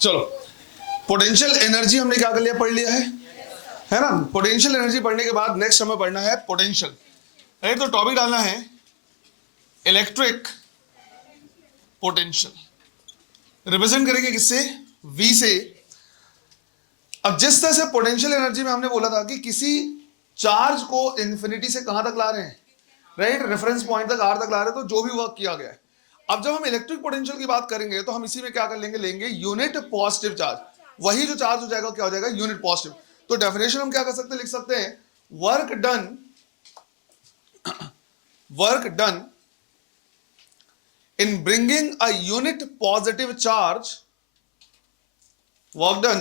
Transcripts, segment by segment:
चलो, potential energy हमने क्या कर लिया, पढ़ लिया है ना। पोटेंशियल एनर्जी पढ़ने के बाद नेक्स्ट हमें पढ़ना है पोटेंशियल। राइट, तो टॉपिक डालना है इलेक्ट्रिक पोटेंशियल। रिप्रेजेंट करेंगे किससे, V से। अब जिस तरह से पोटेंशियल एनर्जी में हमने बोला था कि किसी चार्ज को इंफिनिटी से कहां तक ला रहे हैं, राइट, रेफरेंस पॉइंट तक, R तक ला रहे हैं, तो जो भी वर्क किया गया है। अब जब हम इलेक्ट्रिक पोटेंशियल की बात करेंगे तो हम इसी में क्या कर लेंगे, लेंगे यूनिट पॉजिटिव चार्ज। वही जो चार्ज हो जाएगा क्या हो जाएगा, यूनिट पॉजिटिव। तो डेफिनेशन हम क्या कर सकते हैं, लिख सकते हैं work done in bringing a unit positive charge, work done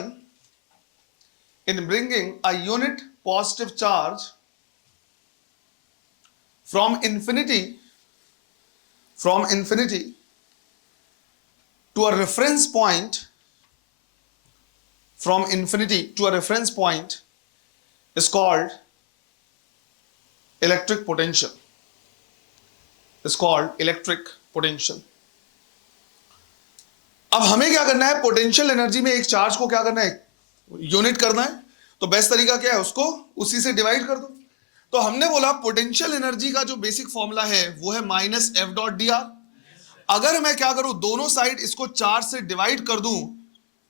in bringing a unit positive charge from infinity to a reference point, from infinity to a reference point is called electric potential, is called electric potential. अब हमें क्या करना है, potential energy में एक charge को क्या करना है, यूनिट करना है। तो बेस्ट तरीका क्या है, उसको उसी से डिवाइड कर दो। तो हमने बोला पोटेंशियल एनर्जी का जो बेसिक फॉर्मूला है वो है minus F dot D are. अगर मैं क्या करूं, दोनों साइड इसको चार्ज से डिवाइड कर दूं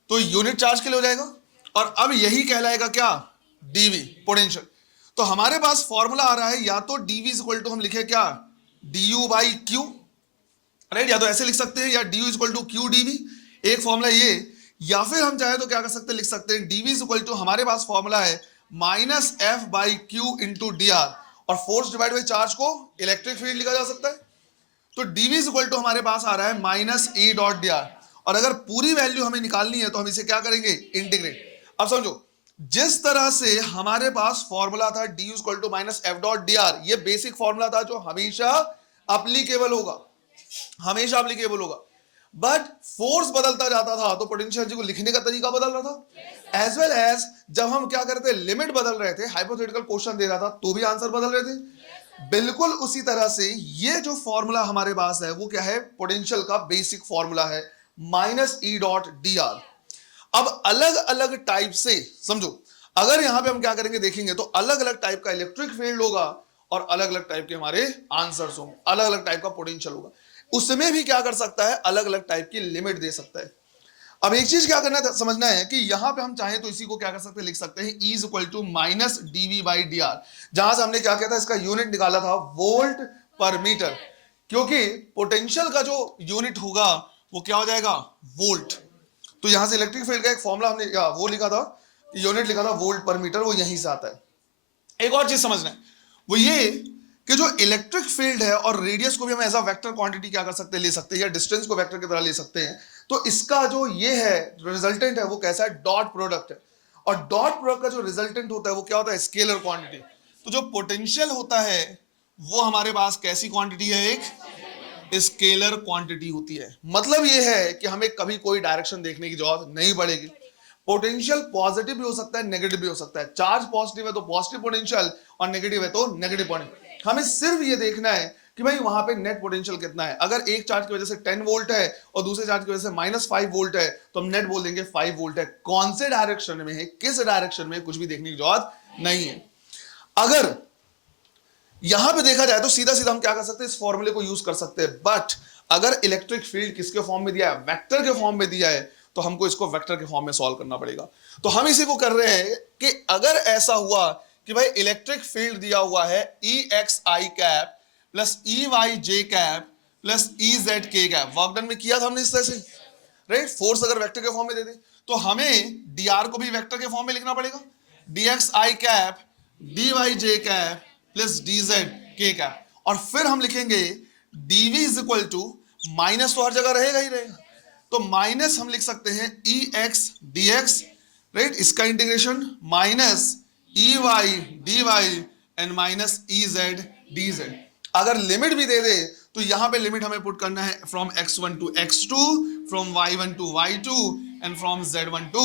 तो यूनिट चार्ज के लिए हो जाएगा, और अब यही कहलाएगा क्या, डीवी पोटेंशियल। तो हमारे पास फॉर्मूला आ रहा है, या तो डीवी इज इक्वल टू हम लिखे क्या, D U by Q, right, या तो ऐसे लिख सकते हैं, या D U equal to Q DV, एक फॉर्मूला ये। या फिर हम चाहे तो क्या कर सकते हैं, लिख सकते हैं डीवी इक्वल टू, हमारे पास फॉर्मूला है minus F by Q into D R, और फोर्स डिवाइड बाई चार्ज को इलेक्ट्रिक फील्ड लिखा जा सकता है। तो डीवी इक्वल टू हमारे पास आ रहा है minus A dot D R, और अगर पूरी वैल्यू हमें निकालनी है तो हम इसे क्या करेंगे, इंटीग्रेट। अब समझो, जिस तरह से हमारे पास फॉर्मूला था D equal to minus F dot D R, ये बेसिक फॉर्मूला था जो हमेशा अप्लीकेबल होगा, हमेशा एप्लीकेबल होगा। बट फोर्स बदलता जाता था तो पोटेंशियल एनर्जी को लिखने का तरीका बदल रहा था। एज वेल एज जब हम क्या करते, लिमिट बदल रहे थे, हाइपोथेटिकल क्वेश्चन दे रहा था तो भी आंसर बदल रहे थे। बिल्कुल उसी तरह से ये जो फॉर्मूला हमारे पास है वो क्या है, पोटेंशियल का बेसिक फॉर्मूला है minus E dot D are. अब अलग अलग टाइप से समझो, अगर यहां पे हम क्या करेंगे देखेंगे तो अलग अलग टाइप का इलेक्ट्रिक फील्ड होगा और अलग अलग टाइप के हमारे आंसर्स होंगे, अलग अलग टाइप का पोटेंशियल होगा। उसमें भी क्या कर सकता है, अलग अलग टाइप की लिमिट दे सकता है। अब एक चीज क्या करना है, समझना है कि यहां पे हम चाहें तो इसी को क्या कर सकते हैं, लिख सकते हैं E is equal to minus DV by D R, जहां से हमने क्या किया था, इसका यूनिट निकाला था वोल्ट पर मीटर, क्योंकि पोटेंशियल का जो यूनिट होगा वो क्या हो जाएगा, वोल्ट। तो यहां से इलेक्ट्रिक फील्ड का एक फॉर्मूला हमने वो लिखा था, यूनिट लिखा था वोल्ट पर मीटर, वो यहीं से आता है। एक और चीज समझना है, वो ये कि जो इलेक्ट्रिक फील्ड है और रेडियस को भी हम ऐसा वेक्टर क्वांटिटी क्या कर सकते हैं, ले सकते हैं, या डिस्टेंस को वेक्टर की तरह ले सकते हैं। तो इसका जो ये है रिजल्टेंट है वो कैसा है, डॉट प्रोडक्ट है। और डॉट प्रोडक्ट का जो रिजल्टेंट होता है वो क्या होता है, स्केलर क्वांटिटी। तो जो पोटेंशियल होता है वो हमारे पास कैसी क्वांटिटी है, एक स्केलर क्वांटिटी होती है। मतलब ये है कि हमें कभी कोई डायरेक्शन देखने की जरूरत नहीं पड़ेगी। पोटेंशियल पॉजिटिव भी हो सकता है, नेगेटिव भी हो सकता है। चार्ज पॉजिटिव है तो पॉजिटिव पोटेंशियल, और नेगेटिव है तो नेगेटिव पोटेंशियल। हमें सिर्फ ये देखना है कि भाई वहां पे नेट पोटेंशियल कितना है। अगर एक चार्ज की वजह से 10 वोल्ट है और दूसरे चार्ज की वजह से माइनस 5 वोल्ट है तो हम नेट बोल देंगे 5 वोल्ट है। कौन से डायरेक्शन में है, किस डायरेक्शन में, कुछ भी देखने की जरूरत नहीं है। अगर यहां पे देखा जाए तो सीधा सीधा हम क्या कर सकते हैं, इस फॉर्मूले को यूज कर सकते हैं। बट अगर इलेक्ट्रिक फील्ड किसके फॉर्म में दिया है, वेक्टर के फॉर्म में दिया है, तो हमको इसको वेक्टर के फॉर्म में सॉल्व करना पड़ेगा। तो हम इसी को कर रहे हैं कि अगर ऐसा हुआ कि भाई इलेक्ट्रिक फील्ड दिया हुआ है ई x I cap plus E Y J cap plus E Z K cap, work done में किया था हमने इस तरह से, राइट। फोर्स अगर वेक्टर के फॉर्म में दे दे तो हमें डी आर को भी वेक्टर के फॉर्म में लिखना पड़ेगा, D X I cap D Y J cap plus D Z K cap, और फिर हम लिखेंगे DV is equal to, minus तो हर जगह रहेगा ही रहेगा, तो माइनस हम लिख सकते हैं E X D X, right, इसका integration minus E Y D Y and minus E Z D Z. अगर लिमिट भी दे दे तो यहां पे लिमिट हमें पुट करना है from x1 to x2, from y1 to y2 and from z1 to,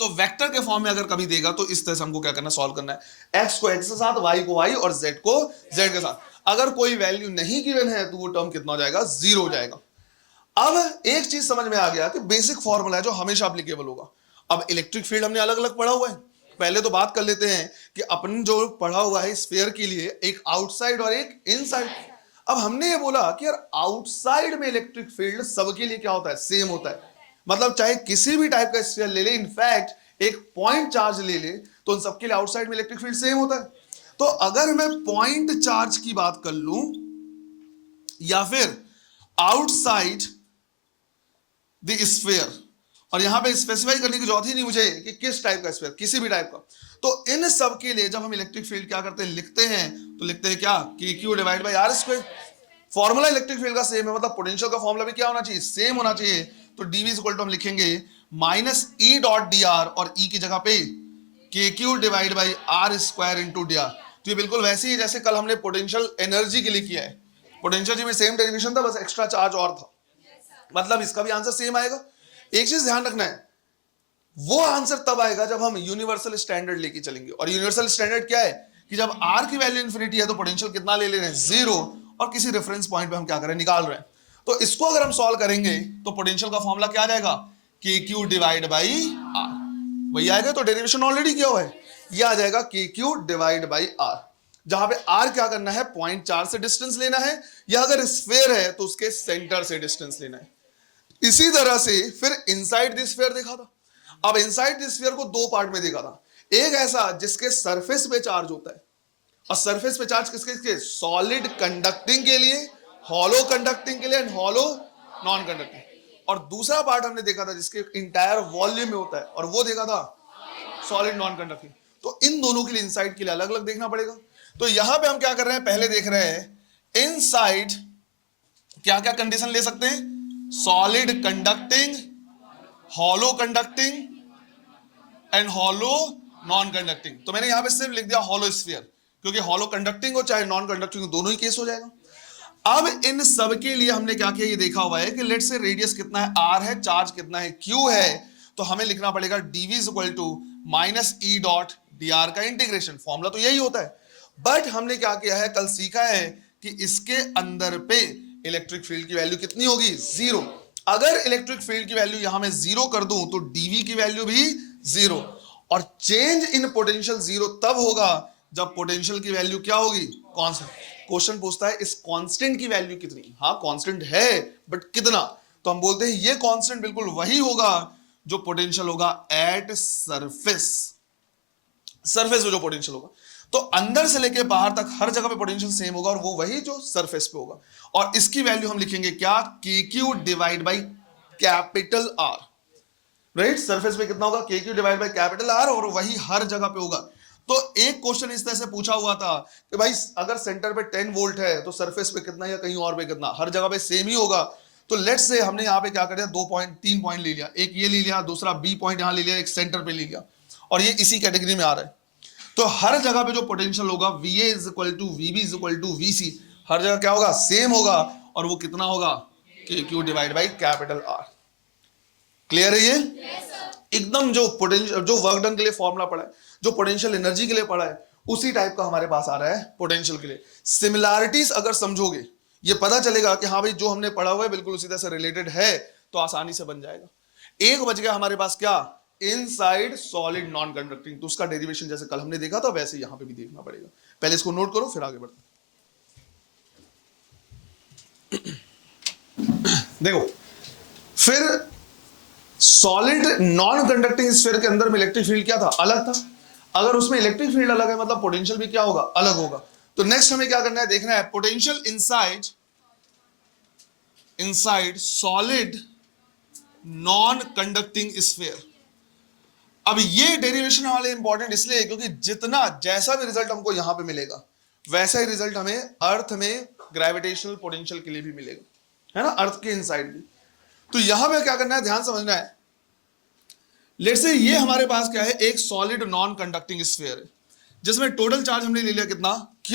तो वेक्टर के फॉर्म में अगर कभी देगा तो इस तरह से हमको क्या करना है, सॉल्व करना है। x को x के साथ, y को y और z को z के साथ। अगर कोई वैल्यू नहीं गिवन है तो वो टर्म कितना हो जाएगा, जीरो हो जाएगा। अब एक चीज समझ में आ गया कि बेसिक फॉर्मूला है जो हमेशा एप्लीकेबल होगा। अब इलेक्ट्रिक फील्ड हमने अलग अलग पढ़ा हुआ है, पहले तो बात कर लेते हैं कि अपन जो पढ़ा हुआ है स्फीयर के लिए एक आउटसाइड और एक इनसाइड। अब हमने ये बोला कि यार आउटसाइड में इलेक्ट्रिक फील्ड सबके लिए क्या होता है, सेम होता है। मतलब चाहे किसी भी टाइप का स्फीयर ले ले, इनफैक्ट एक पॉइंट चार्ज ले ले, तो उन सबके लिए आउटसाइड में इलेक्ट्रिक फील्ड सेम होता है। तो अगर मैं पॉइंट चार्ज की बात कर लूं या फिर आउटसाइड द स्फीयर, और यहां पे स्पेसिफाई करने की जरूरत ही नहीं मुझे कि किस टाइप का स्फीयर, किसी भी टाइप का, तो इन सब के लिए जब हम इलेक्ट्रिक फील्ड क्या करते हैं, लिखते हैं, तो लिखते हैं क्या, K Q divide by R square. Formula electric field का सेम है, मतलब पोटेंशियल का फॉर्मूला भी क्या होना चाहिए, सेम होना चाहिए। तो डीवी इक्वल टू हम लिखेंगे minus E dot D R, और ई की जगह पे K Q divide by R square into D R. तो ये बिल्कुल वैसे ही जैसे कल हमने पोटेंशियल एनर्जी के लिए किया है। पोटेंशियल जी में सेम डेरिवेशन था, बस एक्स्ट्रा चार्ज और था, मतलब इसका भी आंसर सेम आएगा। एक चीज ध्यान रखना है, वो आंसर तब आएगा जब हम यूनिवर्सल स्टैंडर्ड लेके चलेंगे। और यूनिवर्सल स्टैंडर्ड क्या है कि जब आर की वैल्यू इन्फिनिटी है तो पोटेंशियल कितना ले रहे हैं, जीरो, और किसी रेफरेंस पॉइंट पे हम क्या कर रहे हैं, निकाल रहे हैं। तो इसको अगर हम सॉल्व करेंगे तो पोटेंशियल का फॉर्मूला क्या आ जाएगा, K Q divide by are, वही आएगा। तो डेरिवेशन ऑलरेडी किया हुआ है, ये आ जाएगा K Q divide by are, जहां पे आर क्या करना है, पॉइंट चार्ज से डिस्टेंस लेना है, या अगर स्फीयर है तो उसके सेंटर से डिस्टेंस लेना है। इसी तरह से फिर इनसाइड द स्फीयर देखा था। अब इनसाइड द स्फीयर को दो पार्ट में देखा था, एक ऐसा जिसके सरफेस पे चार्ज होता है, और सरफेस पे चार्ज किसके किसके, सॉलिड कंडक्टिंग के लिए, हॉलो कंडक्टिंग के लिए, एंड हॉलो नॉन कंडक्टिंग। और दूसरा पार्ट हमने देखा था जिसके इंटायर वॉल्यूम में होता है, और वो देखा था सॉलिड नॉन कंडक्टिंग। तो इन दोनों के लिए इनसाइड के लिए अलग अलग देखना पड़ेगा। तो यहां पे हम क्या कर रहे हैं, पहले देख रहे हैं इनसाइड क्या क्या कंडीशन ले सकते हैं, solid conducting, hollow conducting and hollow non conducting. तो मैंने यहां पे सिर्फ लिख दिया हॉलो स्फीयर, क्योंकि हॉलो कंडक्टिंग हो चाहे नॉन कंडक्टिंग हो, दोनों ही केस हो जाएगा। अब इन सब के लिए हमने क्या किया, ये देखा हुआ है कि लेट से रेडियस कितना है, आर है, चार्ज कितना है, क्यू है, तो हमें लिखना पड़ेगा DV is equal to minus E dot D R का इंटीग्रेशन। फॉर्मूला तो यही होता है, बट हमने क्या किया है, कल सीखा है कि इसके अंदर पे इलेक्ट्रिक फील्ड की वैल्यू कितनी होगी, जीरो। अगर इलेक्ट्रिक फील्ड की वैल्यू यहां मैं जीरो कर दूं तो डीवी की वैल्यू भी जीरो, और चेंज इन पोटेंशियल जीरो तब होगा जब पोटेंशियल की वैल्यू क्या होगी, कांस्टेंट। क्वेश्चन पूछता है इस कांस्टेंट की वैल्यू कितनी, हाँ कांस्टेंट है बट कितना, तो हम बोलते हैं ये कांस्टेंट बिल्कुल वही होगा जो पोटेंशियल होगा एट सरफेस, सरफेस में जो पोटेंशियल होगा। तो अंदर से लेके बाहर तक हर जगह पे पोटेंशियल सेम होगा, और वो वही जो सरफेस पे होगा। और इसकी वैल्यू हम लिखेंगे क्या, K Q divide by capital R, right. Surface पे कितना होगा, के Q divide by capital R, और वही हर जगह पे होगा। तो एक क्वेश्चन इस तरह से पूछा हुआ था कि भाई अगर सेंटर पे 10 वोल्ट है तो सरफेस पे कितना या कहीं और पे कितना, हर जगह पे सेम ही होगा। तो लेट्स से हमने यहाँ पे क्या कर दिया, 3 पॉइंट ले लिया, एक ये ले लिया, दूसरा बी पॉइंट यहाँ ले लिया, एक सेंटर पे ले लिया, और ये इसी कैटेगरी में आ रहा है। तो हर जगह पे जो पोटेंशियल होगा VA is equal to VB is equal to VC, हर जगह क्या होगा, सेम होगा, और वो कितना होगा, KQ divide by capital R। Clear है ये? एकदम जो पोटेंशियल, जो वर्क डन के लिए फॉर्मूला पढ़ा है, जो पोटेंशियल एनर्जी के लिए पढ़ा है, उसी टाइप का हमारे पास आ रहा है पोटेंशियल के लिए। सिमिलैरिटीज अगर समझोगे, ये पता चलेगा कि हाँ भाई जो हमने पढ़ा हुआ है बिल्कुल उसी तरह से रिलेटेड है, तो आसानी से बन जाएगा। एक बच गया हमारे पास क्या, इनसाइड सॉलिड नॉन कंडक्टिंग, तो उसका डेरिवेशन जैसे कल हमने देखा था वैसे यहां पे भी देखना पड़ेगा। पहले इसको नोट करो फिर आगे बढ़ते। देखो फिर सॉलिड नॉन कंडक्टिंग स्फीयर के अंदर में इलेक्ट्रिक फील्ड क्या था, अलग था। अगर उसमें इलेक्ट्रिक फील्ड अलग है मतलब पोटेंशियल भी क्या होगा, अलग होगा। तो नेक्स्ट हमें क्या करना है, देखना है potential inside solid non conducting sphere. अब ये डेरिवेशन वाले इंपॉर्टेंट इसलिए क्योंकि जितना जैसा भी रिजल्ट हमको यहां पे मिलेगा वैसा ही रिजल्ट हमें अर्थ में ग्रेविटेशनल पोटेंशियल के लिए भी मिलेगा, है ना, अर्थ के इनसाइड भी। तो यहां पे क्या करना है, ध्यान समझना है। लेट्स से ये हमारे पास क्या है, एक सॉलिड नॉन कंडक्टिंग स्फीयर है जिसमें टोटल चार्ज हमने ले लिया कितना, Q,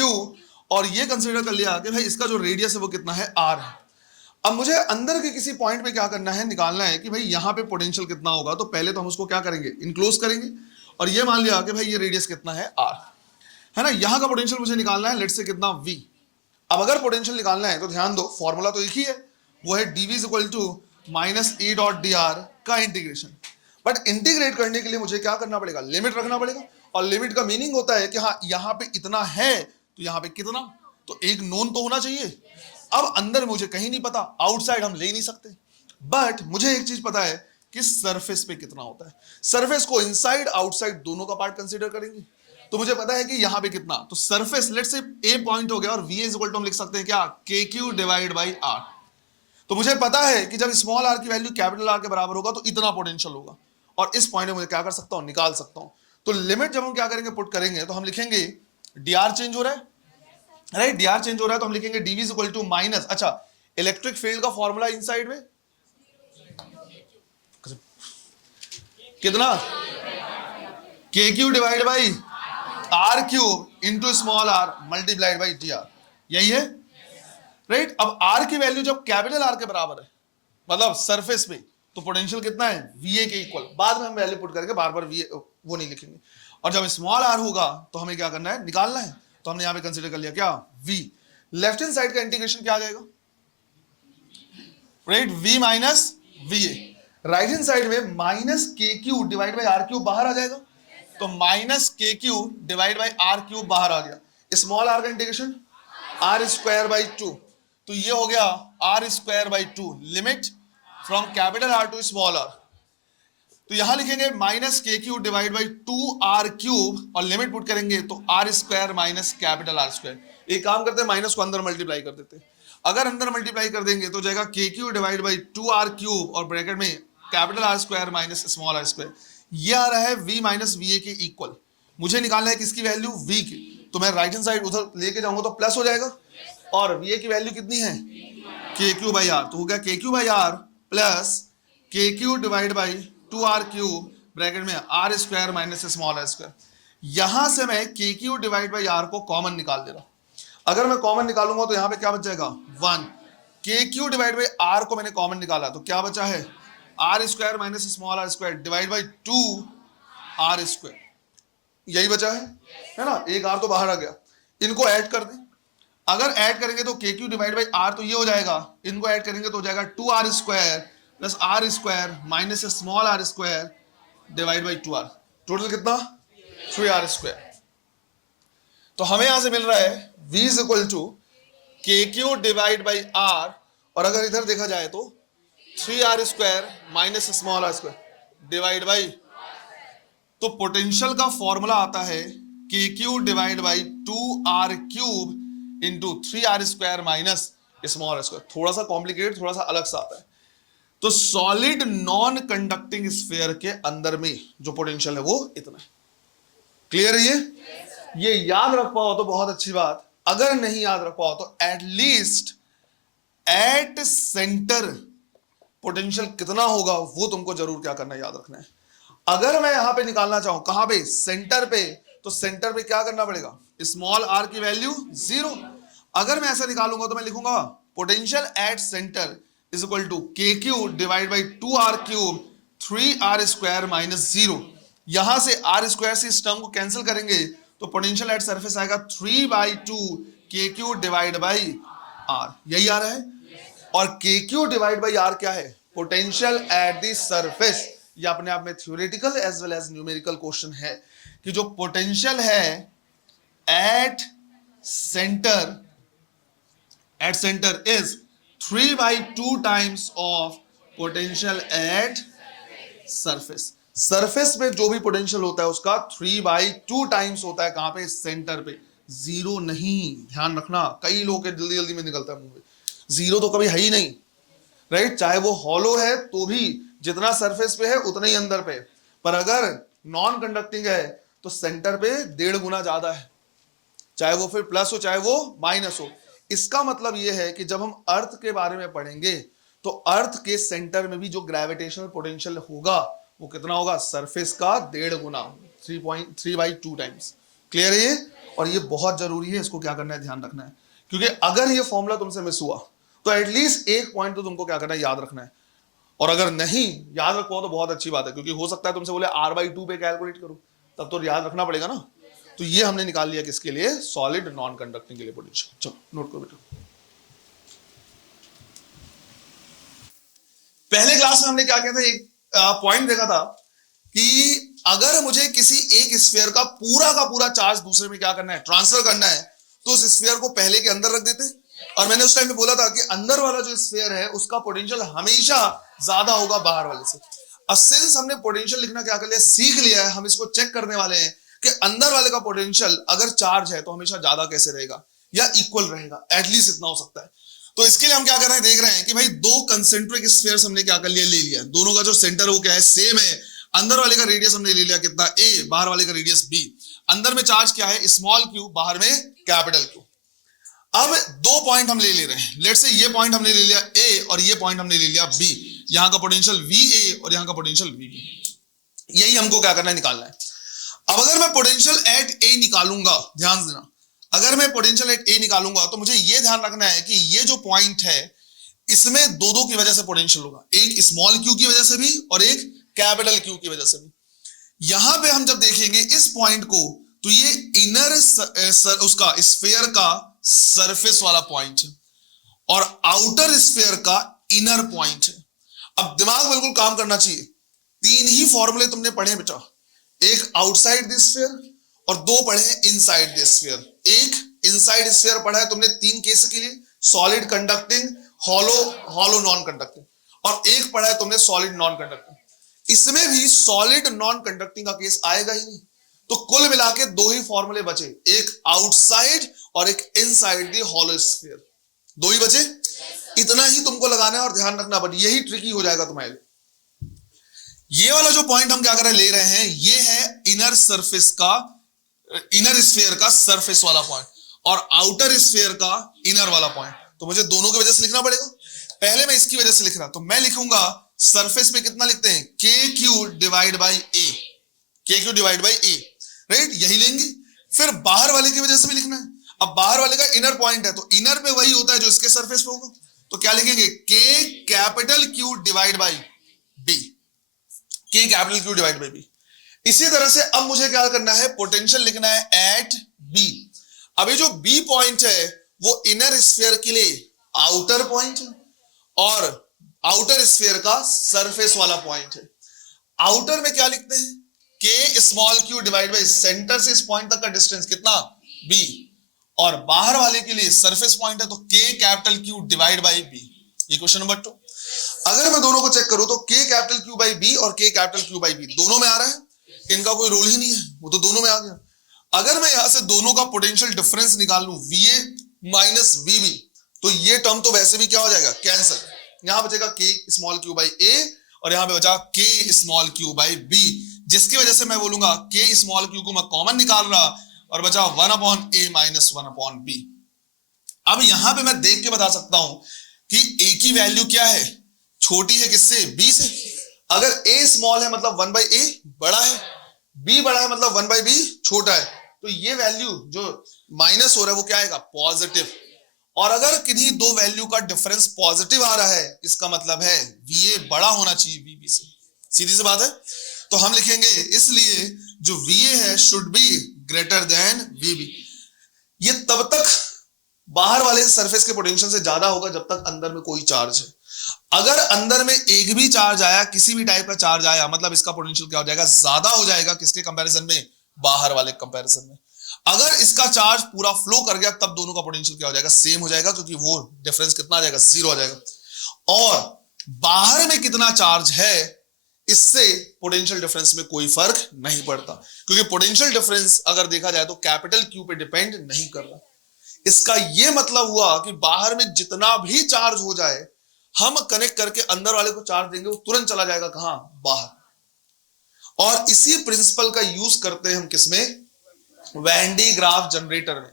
और ये कंसीडर कर लिया कि भाई इसका जो रेडियस है वो कितना है, R है। अब मुझे अंदर के किसी पॉइंट पे क्या करना है, निकालना है कि भाई यहाँ पे पोटेंशियल कितना होगा। तो पहले तो हम उसको क्या करेंगे, इनक्लोज करेंगे, और ये मान लिया कि भाई ये रेडियस कितना है, R, है ना। यहाँ का पोटेंशियल मुझे निकालना है, लेट्स से कितना, V। अब अगर पोटेंशियल निकालना है तो ध्यान दो, फॉर्मूला तो एक ही है, वो है dv is equal to minus A dot D R का इंटीग्रेशन। बट इंटीग्रेट करने के लिए मुझे क्या करना पड़ेगा, लिमिट रखना पड़ेगा। और लिमिट का मीनिंग होता है कि हाँ यहाँ पे इतना है तो यहाँ पे कितना, तो एक नोन तो होना चाहिए। अब अंदर मुझे कहीं नहीं पता, आउटसाइड हम ले नहीं सकते, बट मुझे एक चीज पता है कि सरफेस पे कितना होता है। सरफेस को इनसाइड आउटसाइड दोनों का पार्ट कंसीडर करेंगे, तो मुझे पता है कि यहाँ पे कितना, तो surface let's say A point हो गया और वी इज इक्वल टू हम लिख सकते हैं क्या, K Q divide by are. तो मुझे पता है कि जब स्मॉल आर की वैल्यू कैपिटल आर के बराबर होगा तो इतना पोटेंशियल होगा, और इस पॉइंट में मुझे क्या कर सकता हूं, निकाल सकता हूं। तो लिमिट जब हम क्या करेंगे, पुट करेंगे, तो हम लिखेंगे डी आर चेंज हो रहा है, राइट, डी आर चेंज हो रहा है, तो हम लिखेंगे DV is equal to minus, अच्छा इलेक्ट्रिक फील्ड का फॉर्मूला इनसाइड में कितना, K Q divide by R cube into small R multiplied by D R, यही है, राइट। अब आर की वैल्यू जब कैपिटल आर के बराबर है, मतलब सरफेस पे, तो पोटेंशियल कितना है, वीए के इक्वल। बाद में हम वैल्यू पुट करके बार बार वीए वो नहीं लिखेंगे। और जब स्मॉल आर होगा तो हमें क्या करना है, निकालना है, तो हमने यहां पे कंसीडर कर लिया क्या, वी। लेफ्ट हैंड साइड का इंटीग्रेशन क्या आ जाएगा, right, V minus VA. Right hand side में minus K Q divide by R cube बाहर आ जाएगा, तो minus K Q divide by R cube बाहर आ गया। स्मॉल आर का integration R square by two, तो ये हो गया R square by two, limit from capital R to small R. तो यहां लिखेंगे minus K Q divide by two R cube, और लिमिट पुट करेंगे तो R square minus capital R square. एक काम करते हैं, माइनस को अंदर मल्टीप्लाई कर देते हैं। अगर अंदर मल्टीप्लाई कर देंगे तो जाएगा K Q divide by two R cube और ब्रैकेट में capital R square minus small R square. ये आ रहा है v माइनस वी ए के इक्वल। मुझे निकालना है किसकी वैल्यू, v की, तो मैं राइट हैंड साइड उधर लेके जाऊंगा तो प्लस हो जाएगा, और v ए की वैल्यू कितनी है, के क्यू बाई आर, तो हो गया K Q by R plus K Q divide by two R cube bracket में R square minus small R square. यहां से मैं K Q divide by R को कॉमन निकाल दे रहा हूं। अगर मैं कॉमन निकालूंगा तो यहां पे क्या बच जाएगा, 1। के क्यू डिवाइड बाई आर को मैंने कॉमन निकाला, तो क्या बचा है, R square minus small R square divide by two R square, यही बचा है ना। एक आर तो बाहर आ गया, इनको ऐड कर दें। अगर ऐड करेंगे तो के क्यू डिवाइड बाई आर तो ये हो जाएगा, इनको ऐड करेंगे तो हो जाएगा two R square plus R square minus small R square divide by two R, total कितना, 3r स्क्वायर। तो हमें यहां से मिल रहा है v is equal to K Q divide by R, और अगर इधर देखा जाए तो 3r square minus small R square divide by, तो पोटेंशियल का फॉर्मूला आता है K Q divide by two R cube into 3r square minus small R square. थोड़ा सा कॉम्प्लिकेटेड, थोड़ा सा अलग सा आता है। तो सॉलिड नॉन कंडक्टिंग स्फीयर के अंदर में जो पोटेंशियल है वो इतना है। क्लियर है ये याद रख पाओ तो बहुत अच्छी बात, अगर नहीं याद रख पाओ तो एटलीस्ट एट सेंटर पोटेंशियल कितना होगा वो तुमको जरूर क्या करना है, याद रखना है। अगर मैं यहां पे निकालना चाहूं, कहां पे, सेंटर पे, तो सेंटर पे क्या करना पड़ेगा, स्मॉल आर की वैल्यू 0। अगर मैं ऐसा निकालूंगा तो मैं लिखूंगा potential at centre is equal to K Q divide by two R cube 3r square minus 0। यहां से आर स्क्वायर से इस टर्म को कैंसिल करेंगे तो पोटेंशियल एट सरफेस आएगा 3/2 के क्यू डिवाइड बाई आर, यही आ रहा है। और के क्यू डिवाइड बाई आर क्या है, पोटेंशियल एट द सरफेस। ये अपने आप में theoretical as well as numerical question है कि जो पोटेंशियल है at centre is 3/2 times of potential at surface. Surface पे जो भी पोटेंशियल होता है उसका 3/2 टाइम्स होता है, कहां पे, सेंटर पे, 0 नहीं, ध्यान रखना। कई लोग के जल्दी जल्दी में निकलता है मुंह में, 0 तो कभी है ही नहीं, राइट। चाहे वो हॉलो है तो भी जितना सरफेस पे है उतना ही अंदर पे, पर अगर नॉन कंडक्टिंग है तो सेंटर पे 1.5 गुना ज्यादा है, चाहे वो फिर प्लस हो चाहे वो माइनस हो। इसका मतलब ये है कि जब हम अर्थ के बारे में पढ़ेंगे तो अर्थ के सेंटर में भी जो ग्रेविटेशनल पोटेंशियल होगा वो कितना होगा, सरफेस का 1.5 गुना, 3/2 टाइम्स। क्लियर है ये, और ये बहुत जरूरी है, इसको क्या करना है, ध्यान रखना है, क्योंकि अगर ये फॉर्मूला तुमसे मिस हुआ तो एटलीस्ट एक पॉइंट तो तुमको क्या करना है, याद रखना है। और अगर नहीं याद रखो तो बहुत अच्छी बात है, क्योंकि हो सकता है तुमसे बोले r/2 पे कैलकुलेट करो, तब तो याद रखना पड़ेगा ना। तो ये हमने निकाल लिया किसके लिए, सॉलिड नॉन कंडक्टिंग के लिए पोटेंशियल। चलो नोट करो बेटा। पहले क्लास में हमने क्या किया था, एक पॉइंट देखा था कि अगर मुझे किसी एक स्फीयर का पूरा चार्ज दूसरे में क्या करना है, ट्रांसफर करना है, तो उस स्फीयर को पहले के अंदर रख देते। और मैंने उस टाइम में बोला था कि अंदर वाला जो स्फीयर है उसका पोटेंशियल हमेशा ज्यादा होगा बाहर वाले से। अब सिंस हमने पोटेंशियल लिखना क्या कर लिया, सीख लिया है, हम इसको चेक करने वाले हैं कि अंदर वाले का पोटेंशियल अगर चार्ज है तो हमेशा ज्यादा कैसे रहेगा या इक्वल रहेगा, एटलीस्ट इतना हो सकता है। तो इसके लिए हम क्या कर रहे हैं, देख रहे हैं कि भाई दो कंसेंट्रिक स्फीयर्स हमने क्या कर लिया, ले लिया, दोनों का जो सेंटर वो क्या है, सेम है। अंदर वाले का रेडियस हमने ले लिया कितना, a, बाहर वाले का रेडियस b। अंदर में चार्ज क्या है, स्मॉल q, बाहर में कैपिटल Q। अब दो पॉइंट हम ले रहे हैं, लेट्स से ये पॉइंट हमने ले लिया a और ये पॉइंट हमने ले लिया b। यहां का पोटेंशियल VA और यहां का पोटेंशियल VB, यही हमको क्या करना है, निकालना है। अब अगर मैं पोटेंशियल एट a निकालूंगा, ध्यान देना, अगर मैं पोटेंशियल एट a निकालूंगा तो मुझे ये ध्यान रखना है कि ये जो पॉइंट है इसमें दो की वजह से पोटेंशियल होगा, एक स्मॉल q की वजह से भी और एक कैपिटल Q की वजह से भी। यहां पे हम जब देखेंगे इस पॉइंट को तो ये इनर उसका स्फीयर का सरफेस वाला पॉइंट है और आउटर स्फीयर का इनर पॉइंट है। अब दिमाग बिल्कुल काम करना चाहिए, तीन ही फॉर्मूले तुमने पढ़े बेटा, एक आउटसाइड द स्फीयर और दो पढ़े इनसाइड द स्फीयर। एक इनसाइड स्फीयर पढ़ा है तुमने तीन केस के लिए, solid, conducting, hollow non conducting, और एक पढ़ा है तुमने सॉलिड नॉन कंडक्टिंग। इसमें भी सॉलिड नॉन कंडक्टिंग का केस आएगा ही नहीं। तो कुल मिला के दो ही फॉर्मूले बचे, एक आउटसाइड और एक इनसाइड द हॉलो स्फीयर, दो ही बचे। इतना ही तुमको लगाना है और ध्यान रखना, बट यही ट्रिकी हो जाएगा तुम्हारे लिए। ये वाला जो पॉइंट हम क्या कर रहे हैं, ले रहे हैं, ये है इनर सरफेस का, इनर स्फीयर का सरफेस वाला पॉइंट और आउटर स्फीयर का इनर वाला पॉइंट। तो मुझे दोनों की वजह से लिखना पड़ेगा। पहले मैं इसकी वजह से लिख रहा, तो मैं लिखूंगा सरफेस पे कितना लिखते हैं, KQ divide by A, KQ divide by A, right, यही लेंगे। फिर बाहर वाले की वजह से भी लिखना है। अब बाहर वाले का इनर पॉइंट है तो इनर पे वही होता है जो इसके सरफेस पे होगा, तो क्या लिखेंगे, K capital Q divide by B, K capital Q divide by B। इसी तरह से अब मुझे क्या करना है, पोटेंशियल लिखना है एट B। अब ये जो B पॉइंट है वो इनर स्फीयर के लिए आउटर पॉइंट है और आउटर स्फीयर का सरफेस वाला पॉइंट है। आउटर में क्या लिखते हैं, K small q divide by centre से इस पॉइंट तक का डिस्टेंस कितना, B, और बाहर वाले के लिए सरफेस पॉइंट है तो K capital Q divide by B। ये क्वेश्चन नंबर 2। अगर मैं दोनों को चेक करूं तो K capital Q by B और K capital Q by B दोनों में आ रहा है, इनका कोई रोल ही नहीं है, वो तो दोनों में आ गया। अगर मैं यहां से दोनों का पोटेंशियल डिफरेंस निकाल लूं, VA माइनस VB, तो ये टर्म तो वैसे भी क्या हो जाएगा, कैंसिल। यहां बचेगा K small q by A और यहां पे बचा K small q by B, जिसकी वजह से मैं बोलूंगा K स्मॉल q को मैं कॉमन निकाल रहा और बचा 1 upon A minus 1 upon B। अब यहां पे मैं देख के बता सकता हूं कि A की वैल्यू क्या है, छोटी है किससे, B से। अगर A स्मॉल है मतलब 1 बाई A बड़ा है, B बड़ा है मतलब 1 बाई B छोटा है, तो ये वैल्यू जो माइनस हो रहा है वो क्या आएगा, पॉजिटिव। और अगर किन्हीं दो वैल्यू का डिफरेंस पॉजिटिव आ रहा है, इसका मतलब है VA बड़ा होना चाहिए VB से, सीधी सी बात है। तो हम लिखेंगे इसलिए जो VA है should be greater than VB। ये तब तक बाहर वाले सरफेस के पोटेंशियल से ज्यादा होगा जब तक अंदर में कोई चार्ज है। अगर अंदर में एक भी चार्ज आया, किसी भी टाइप का चार्ज आया, मतलब इसका पोटेंशियल क्या हो जाएगा, ज्यादा हो जाएगा। किसके कंपैरिजन में, बाहर वाले कंपैरिजन में। अगर इसका चार्ज पूरा फ्लो कर गया तब दोनों का पोटेंशियल क्या हो जाएगा, सेम हो जाएगा, क्योंकि वो डिफरेंस कितना आ जाएगा, 0 आ जाएगा। और बाहर में कितना चार्ज है इससे पोटेंशियल डिफरेंस में कोई फर्क नहीं पड़ता, क्योंकि पोटेंशियल डिफरेंस अगर देखा जाए तो कैपिटल Q पे डिपेंड नहीं कर रहा। इसका यह मतलब हुआ कि बाहर में जितना भी चार्ज हो जाए, हम कनेक्ट करके अंदर वाले को चार्ज देंगे, वो तुरंत चला जाएगा कहां, बाहर। और इसी प्रिंसिपल का यूज करते हैं हम किसमें, वैन डी ग्राफ जनरेटर में।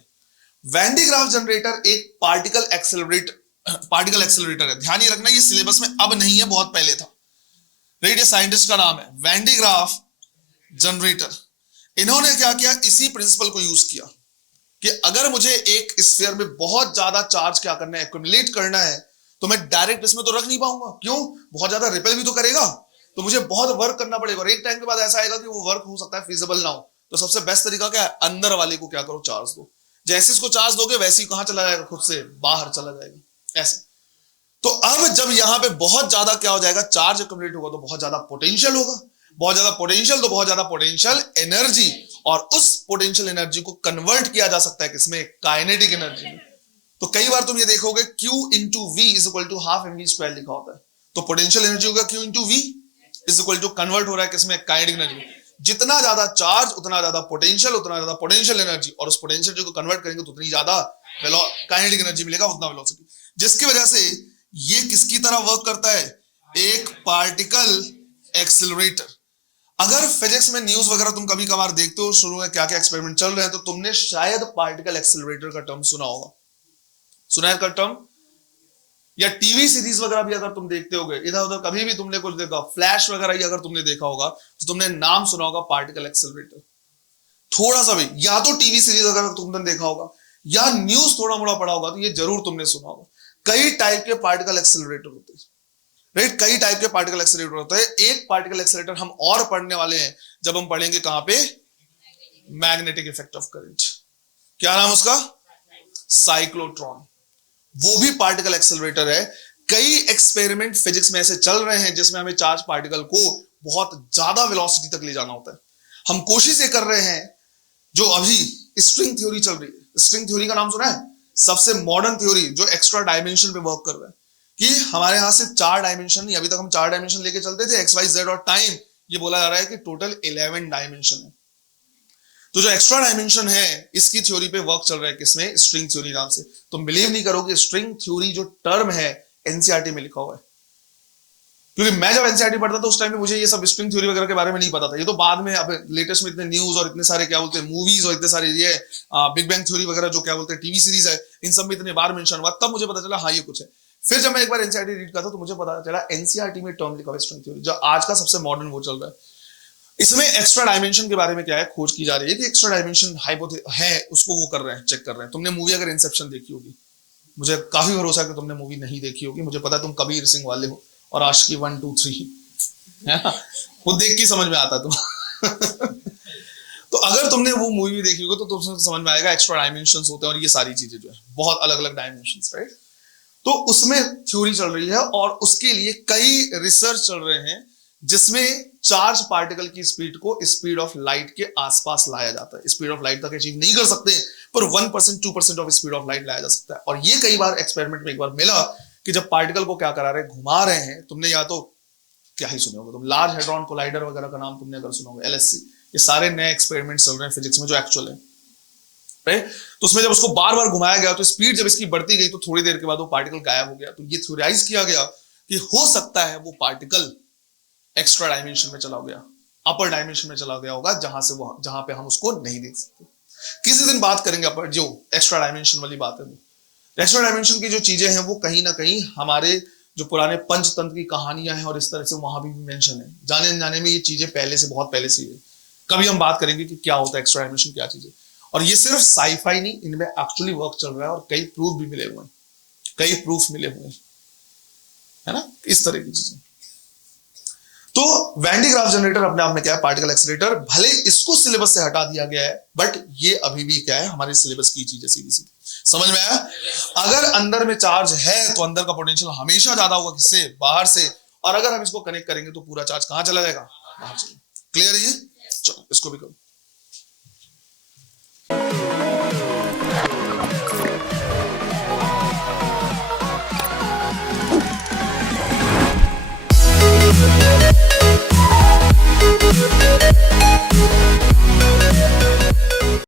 वैन डी ग्राफ जनरेटर एक पार्टिकल एक्सेलरेटर है। ध्यान ही रखना, ये सिलेबस में अब नहीं है, बहुत पहले था। रेडियो साइंटिस्ट का नाम है वैन डी ग्राफ जनरेटर। इन्होंने क्या किया, इसी प्रिंसिपल को यूज किया कि अगर मुझे एक स्फीयर में बहुत ज्यादा चार्ज क्या करना है, एक्युमुलेट करना है, तो मैं डायरेक्ट इसमें तो रख नहीं पाऊंगा। क्यों, बहुत ज्यादा रिपेल भी तो करेगा, तो मुझे बहुत वर्क करना पड़ेगा। और एक टाइम के बाद ऐसा आएगा कि वो वर्क हो सकता है फिजिबल ना हो। तो सबसे बेस्ट तरीका क्या है, अंदर वाले को क्या करो, चार्ज दो। जैसे इसको चार्ज दोगे वैसे ही कहां चला जाएगा, खुद से बाहर चला जाएगा। ऐसे तो अब जब यहां पे बहुत ज्यादा क्या हो जाएगा, चार्ज एक्युमुलेट होगा तो बहुत ज्यादा पोटेंशियल होगा, बहुत ज्यादा पोटेंशियल तो बहुत ज्यादा पोटेंशियल एनर्जी, और उस पोटेंशियल एनर्जी को कन्वर्ट किया जा सकता है किसमें, काइनेटिक एनर्जी में। तो कई बार तुम ये देखोगे Q into V is equal to half mv square लिखा होता है, तो पोटेंशियल एनर्जी होगा Q into V is equal to convert हो रहा है किसमें, काइनेटिक एनर्जी। जितना ज्यादा चार्ज उतना ज्यादा पोटेंशियल, उतना ज्यादा पोटेंशियल एनर्जी, और उस पोटेंशियल को कन्वर्ट करेंगे तो उतनी ज्यादा काइनेटिक एनर्जी मिलेगा, उतना वेलोसिटी, जिसकी वजह से ये किसकी तरह वर्क करता है, एक पार्टिकल एक्सेलरेटर। अगर फिजिक्स में न्यूज वगैरह तुम कभी कभार देखते हो, शुरू में क्या क्या एक्सपेरिमेंट चल रहे हैं, तो तुमने शायद पार्टिकल एक्सेलरेटर का टर्म सुना होगा, सुना है का टर्म, या टीवी सीरीज वगैरह भी अगर तुम देखते होगे, इधर उधर कभी भी तुमने कुछ देखा, फ्लैश वगैरह ही अगर तुमने देखा होगा तो तुमने नाम सुना होगा पार्टिकल एक्सेलरेटर, थोड़ा सा भी, या तो टीवी सीरीज अगर तुमने देखा होगा या न्यूज थोड़ा मोड़ा पढ़ा होगा तो ये जरूर तुमने सुना होगा। कई टाइप के पार्टिकल एक्सेलरेटर होते हैं, राइट, कई टाइप के पार्टिकल एक्सेलरेटर होते हैं। एक पार्टिकल एक्सेलरेटर हम और पढ़ने वाले हैं जब हम पढ़ेंगे कहां पे, मैग्नेटिक इफेक्ट ऑफ करंट, क्या नाम उसका, साइक्लोट्रॉन, वो भी पार्टिकल एक्सेलरेटर है। कई एक्सपेरिमेंट फिजिक्स में ऐसे चल रहे हैं जिसमें हमें चार्ज पार्टिकल को बहुत ज्यादा वेलोसिटी तक ले जाना होता है। हम कोशिश ये कर रहे हैं, जो अभी स्ट्रिंग थ्योरी चल रही है, स्ट्रिंग थ्योरी का नाम सुना है, सबसे मॉडर्न थ्योरी जो एक्स्ट्रा डायमेंशन पे वर्क कर रहा है, कि हमारे यहां से 4 डायमेंशन नहीं, अभी तक हम 4 डायमेंशन लेके चलते थे, एक्स वाई जेड और टाइम, ये बोला जा रहा है कि टोटल 11 डायमेंशन है। तो जो एक्स्ट्रा डायमेंशन है इसकी थ्योरी पे वर्क चल रहा है किसमें, स्ट्रिंग थ्योरी नाम से। तुम बिलीव नहीं करोगे, स्ट्रिंग थ्योरी जो टर्म है एनसीईआरटी में लिखा हुआ है, क्योंकि मैं जब एनसीईआरटी पढ़ता था उस टाइम में मुझे ये सब स्ट्रिंग थ्योरी वगैरह के बारे में नहीं पता था। ये तो बाद में अब लेटेस्ट में इतने न्यूज और इतने सारे क्या बोलते हैं मूवीज और इतने सारे ये बिग बैंग थ्योरी वगैरह जो क्या बोलते हैं टीवी सीरीज है, इन सब में इतने बार मेंशन हुआ, तब मुझे पता चला हाँ ये कुछ है। फिर जब मैं एक बार एनसीईआरटी रीड करता तो मुझे पता चला एनसीईआरटी में टर्म लिखा हुआ स्ट्रिंग थ्योरी, जो आज का सबसे मॉडर्न वो चल रहा है। इसमें एक्स्ट्रा डायमेंशन के बारे में क्या है, खोज की जा रही है कि एक्स्ट्रा डायमेंशन है, उसको वो कर रहे हैं, चेक कर रहे हैं। तुमने मूवी अगर इंसेप्शन देखी होगी, मुझे काफी भरोसा है कि तुमने मूवी नहीं देखी होगी, मुझे पता है तुम कबीर सिंह वाले हो और आशिकी 1 2 3 है ना, वो देख के समझ में आता तुम तो अगर तुमने वो मूवी भी देखी होगी तो तुमसे समझ में आएगा एक्स्ट्रा डायमेंशंस होते हैं और ये सारी चीजें जो है बहुत अलग अलग डायमेंशंस, राइट। तो उसमें थ्योरी चल रही है और उसके लिए कई रिसर्च चल रहे हैं जिसमें चार्ज पार्टिकल की स्पीड को स्पीड ऑफ लाइट के आसपास लाया जाता है। स्पीड ऑफ लाइट तक अचीव नहीं कर सकते पर 1% 2% ऑफ स्पीड ऑफ लाइट लाया जा सकता है। और ये कई बार एक्सपेरिमेंट में एक बार मिला कि जब पार्टिकल को क्या करा रहे, घुमा रहे हैं, तुमने या तो क्या ही सुने होगे तुम, लार्ज हेड्रॉन कोलाइडर वगैरह का नाम तुमने अगर सुना होगा, LHC, ये सारे नए एक्सपेरिमेंट चल रहे हैं फिजिक्स में जो एक्चुअल है, राइट। तो उसमें जब उसको बार बार घुमाया गया तो स्पीड जब इसकी बढ़ती गई तो थोड़ी देर के बाद वो पार्टिकल गायब हो गया। तो ये थ्योराइज किया गया कि हो सकता है वो पार्टिकल एक्स्ट्रा डायमेंशन में चला गया, अपर डायमेंशन में चला गया होगा, जहां पे हम उसको नहीं देख सकते। किसी दिन बात करेंगे अपर जो एक्स्ट्रा डायमेंशन वाली बात है। वो एक्स्ट्रा डायमेंशन की जो चीजें हैं वो कहीं ना कहीं हमारे जो पुराने पंचतंत्र की कहानियां हैं और इस तरह से वहां भी मेंशन है। जाने अनजाने में ये चीजें पहले से बहुत पहले से है। कभी हम बात करेंगे कि क्या होता है एक्स्ट्रा डायमेंशन, क्या चीजें। और ये सिर्फ साईफाई नहीं, इनमें एक्चुअली वर्क चल रहा है और कई प्रूफ भी मिले हुए हैं, कई प्रूफ मिले हुए हैं, है ना, इस तरह की चीजें। तो वैन डी ग्राफ जनरेटर अपने आप में क्या है, पार्टिकल एक्सेलरेटर। भले इसको सिलेबस से हटा दिया गया है बट ये अभी भी क्या है, हमारे सिलेबस की चीज है, सीधी सीधी। समझ में आया? अगर अंदर में चार्ज है तो अंदर का पोटेंशियल हमेशा ज्यादा होगा किससे, बाहर से। और अगर हम इसको कनेक्ट करेंगे तो पूरा चार्ज कहां चला जाएगा, बाहर चला। क्लियर है ये? चलो इसको भी करो।